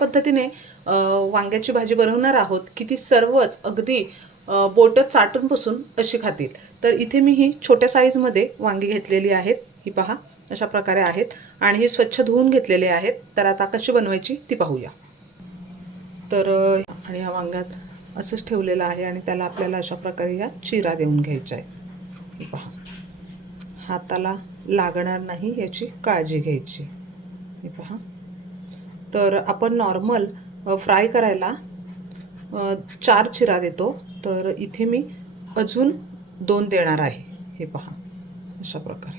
पद्धतीने वांग्याची भाजी बनवणार आहोत की ती सर्वच अगदी बोटं चाटून पुसून अशी खातील. तर इथे मी ही छोट्या साईजमध्ये वांगी घेतलेली आहेत. ही पहा अशा प्रकारे आहेत आणि हे स्वच्छ धुवून घेतलेले आहेत. तर आता कशी बनवायची ती पाहूया. तर आणि ह्या वांग्यात असंच ठेवलेलं आहे आणि त्याला आपल्याला अशा प्रकारे या चिरा देऊन घ्यायचा आहे. हे पहा, हाताला लागणार नाही याची काळजी घ्यायची. हे पहा, तर आपण नॉर्मल फ्राय करायला 4 चिरा देतो, तर इथे मी अजून 2 देणार आहे. हे पहा अशा प्रकारे.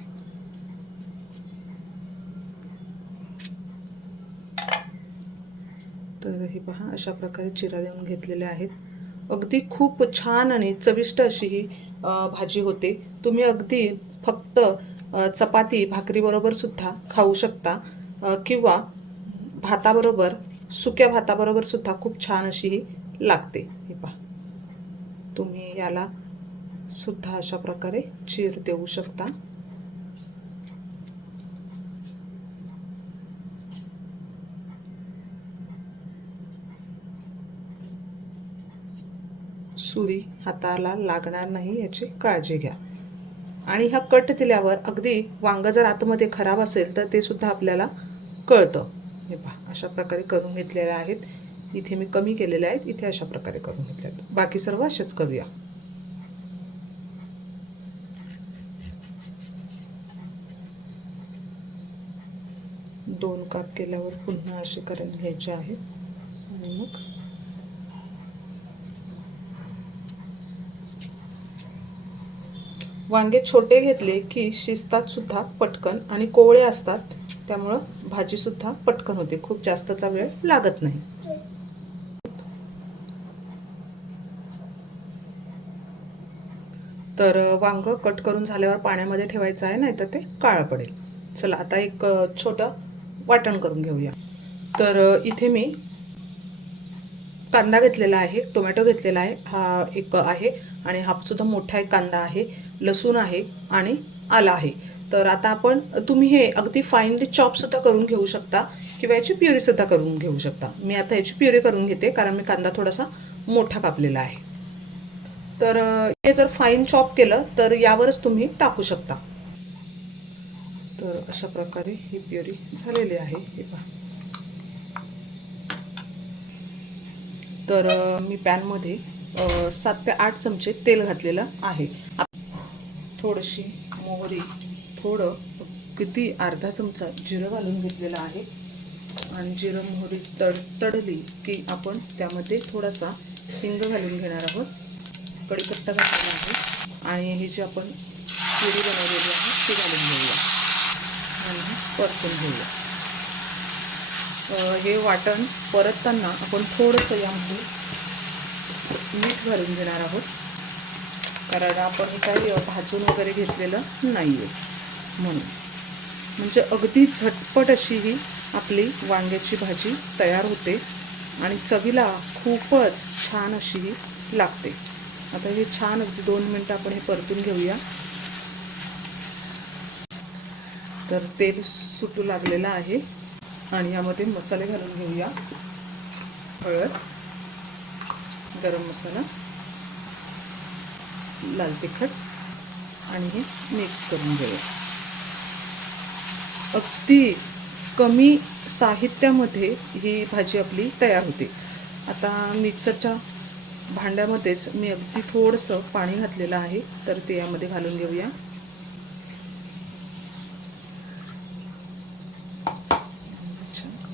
तर हे पहा अशा प्रकारे चिरा देऊन घेतलेले आहेत. अगदी खूप छान आणि चविष्ट अशी ही भाजी होते. तुम्ही अगदी फक्त चपाती भाकरीबरोबर सुद्धा खाऊ शकता किंवा भाताबरोबर, सुक्या भाताबरोबर सुद्धा खूप छान अशी ही लागते. हे पहा, तुम्ही याला सुद्धा अशा प्रकारे चीर देऊ शकता. सुरी हाताला लागणार नाही याची काळजी घ्या. आणि हा कट दिल्यावर अगदी वांग जर आतमध्ये खराब असेल तर ते सुद्धा आपल्याला कळतं. हे पहा अशा प्रकारे करून घेतलेले आहेत. इथे मी कमी केलेले आहेत, इथे अशा प्रकारे करून घेतले आहेत. बाकी सर्व असेच करूया. दोन काप केल्यावर पुन्हा असे करून घ्यायचे आहेत आणि मग वांगे छोटे घेतले की शिजतात सुद्धा पटकन आणि कोवळे असतात, त्यामुळं भाजी सुद्धा पटकन होते. खूप जास्तचा वेळ लागत नाही. तर वांग कट करून झाल्यावर पाण्यामध्ये ठेवायचं आहे, नाही तर ते काळं पडेल. चला आता एक छोटं वाटण करून घेऊया. तर इथे मी कांदा घेतलेला आहे, टोमॅटो घेतलेला आहे, हा एक आहे आणि हा सुद्धा मोठा एक कांदा आहे, लसूण आहे आणि आला आहे. तर आता आपण तुम्ही हे अगदी फाईनली चॉप सुद्धा करून घेऊ शकता किंवा याची प्युरी सुद्धा करून घेऊ शकता. मी आता याची प्युरी करून घेते कारण मी कांदा थोडासा मोठा कापलेला आहे. तर हे जर फाईन चॉप केलं तर यावरच तुम्ही टाकू शकता. तर अशा प्रकारे ही प्युरी झालेली आहे. हे पहा. तर मी पॅनमध्ये 7 ते 8 चमचे तेल घातलेलं आहे. थोडीशी मोहरी, थोडं किती अर्धा चमचा जिरं घालून घेतलेलं आहे आणि जिरं मोहरी तडतडली की आपण त्यामध्ये थोडासा हिंग घालून घेणार आहोत. कढीपत्ता घातलेला आहे आणि ही जी आपण प्युरी बनवलेली आहे ती घालून घेऊया आणि परतून घेऊया. हे वाटण परतताना आपण थोडंसं यामध्ये मीठ घालून घेणार आहोत कारण आपण काही भाजून वगैरे घेतलेलं नाही आहे म्हणून. म्हणजे अगदी झटपट अशी ही आपली वांग्याची भाजी तयार होते आणि चवीला खूपच छान अशी ही लागते. आता हे छान अगदी 2 मिनटं आपण हे परतून घेऊया. तर तेल सुटू लागलेलं आहे आणि यामध्ये मसाले घालून घेऊया. हळद, गरम मसाला, लाल तिखट आणि हे मिक्स करून घेऊया. अगदी कमी साहित्यामध्ये ही भाजी आपली तयार होते. आता मिक्सरच्या भांड्यामध्येच मी अगदी थोडंसं पाणी घातलेलं आहे, तर ते यामध्ये घालून घेऊया.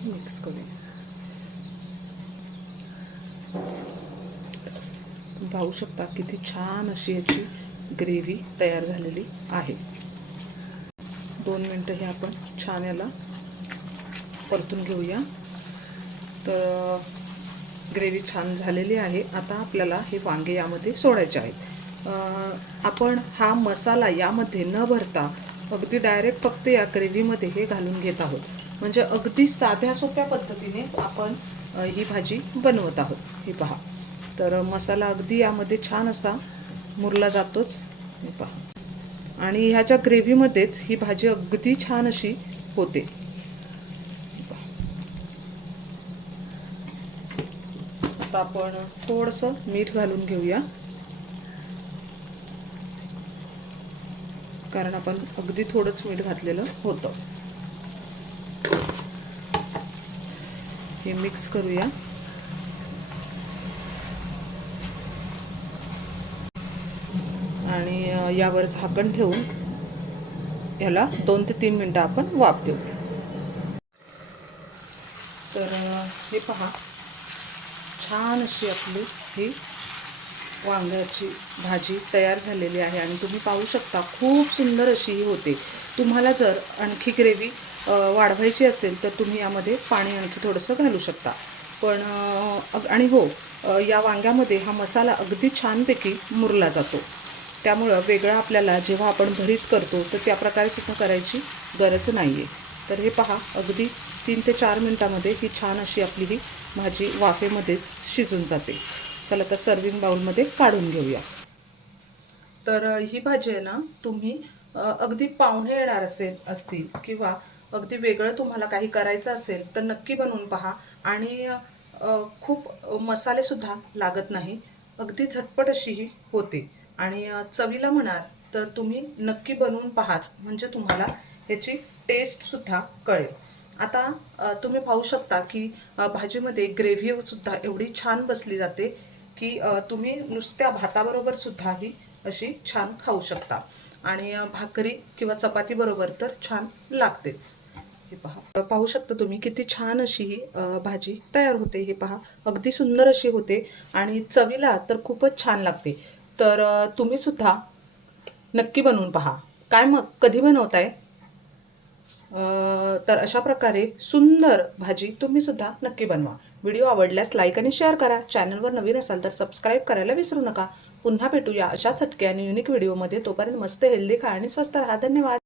मिक्स करूया. पाहू शकता किती छान अशी याची ग्रेव्ही तयार झालेली आहे. 2 मिनटं हे आपण छान याला परतून घेऊया. तर ग्रेव्ही छान झालेली आहे. आता आपल्याला हे वांगे यामध्ये सोडायचे आहेत. आपण हा मसाला यामध्ये न भरता अगदी डायरेक्ट फक्त या ग्रेव्हीमध्ये हे घालून घेत आहोत. म्हणजे अगदी साध्या सोप्या पद्धतीने आपण ही भाजी बनवत आहोत. हे पहा, तर मसाला अगदी यामध्ये छान असा मुरला जातोच. हे पहा, आणि ह्याच्या ग्रेव्हीमध्येच ही भाजी अगदी छान अशी होते. आता आपण थोडंसं मीठ घालून घेऊया, कारण आपण अगदी थोडंच मीठ घातलेलं होतं. हे मिक्स करूया. आणि यावर झाकण ठेवून याला 2 ते 3 मिनटं आपण वाफ देऊ. तर हे पहा, छान अशी आपली ही वांग्याची भाजी तयार झालेली आहे. आणि तुम्ही पाहू शकता खूप सुंदर अशी ही होते. तुम्हाला जर आणखी ग्रेव्ही वाढवायची असेल तर तुम्ही यामध्ये पाणी आणखी थोडंसं घालू शकता. पण आणि हो, या वांग्यामध्ये हा मसाला अगदी छानपैकी मुरला जातो. त्यामुळं वेगळं आपल्याला जेव्हा आपण भरीत करतो तर त्या प्रकारे सुद्धा करायची गरज नाही आहे. तर हे पहा, अगदी 3 ते 4 मिनटामध्ये ही छान अशी आपली ही भाजी वाफेमध्येच शिजून जाते. चला तर सर्विंग बाउलमध्ये काढून घेऊया. तर ही भाजी आहे ना, तुम्ही अगदी पाहुणे येणार असतील किंवा अगदी वेगळं तुम्हाला काही करायचं असेल तर नक्की बनवून पहा. आणि खूप मसालेसुद्धा लागत नाही, अगदी झटपट अशी ही होते. आणि चवीला म्हणाल तर तुम्ही नक्की बनवून पाहाच, म्हणजे तुम्हाला ह्याची टेस्टसुद्धा कळेल. आता तुम्ही पाहू शकता की भाजीमध्ये ग्रेव्हीसुद्धा एवढी छान बसली जाते की तुम्ही नुसत्या भाताबरोबर सुद्धा ही अशी छान खाऊ शकता. आणि भाकरी किंवा चपातीबरोबर तर छान लागतेच. हे पहा, पाहू शकता तुम्ही किती छान अशी ही भाजी तयार होते. हे पहा, अगदी सुंदर अशी होते आणि चवीला तर खूपच छान लागते. तर तुम्ही सुद्धा नक्की बनवून पहा. काय मग, कधी बनवताय? तर अशा प्रकारे सुंदर भाजी तुम्ही सुद्धा नक्की बनवा. व्हिडिओ आवडल्यास लाईक आणि शेअर करा. चॅनलवर नवीन असाल तर सबस्क्राईब करायला विसरू नका. पुन्हा भेटूया अशा चटके आणि युनिक व्हिडिओमध्ये. तोपर्यंत मस्त हेल्दी खा आणि स्वस्त राहा. धन्यवाद.